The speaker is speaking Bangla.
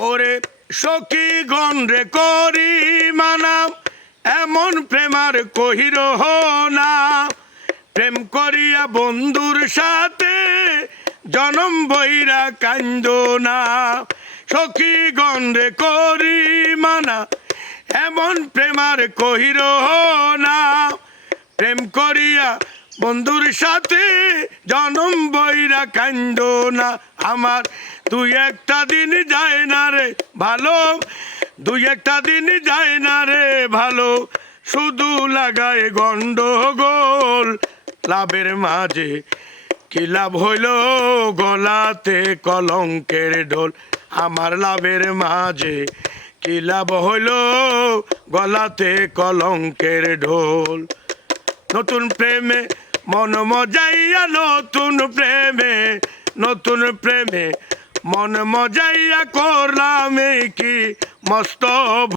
ওরে সখী গণরে করি মানা এমন প্রেমার কহির না প্রেম করিয়া বন্ধুর সাথে জনম বইরা কান্দ না সখী গণরে করি মানা এমন প্রেমার কহির না প্রেম করিয়া বন্ধুর সাথে জনম বইরা কান্দ না আমার দুই একটা দিন যায় না রে ভালো দুই একটা দিন যায় না রে ভালো শুধু লাগায় গন্ডগোল লাভের মাঝে কি লাভ হইল গলাতে কলঙ্কের ঢোল আমার লাভের মাঝে কি লাভ হইল গলাতে কলঙ্কের ঢোল নতুন প্রেমে মন মজাইয়া নতুন প্রেমে মন মজাইয়া করলাম কি মস্ত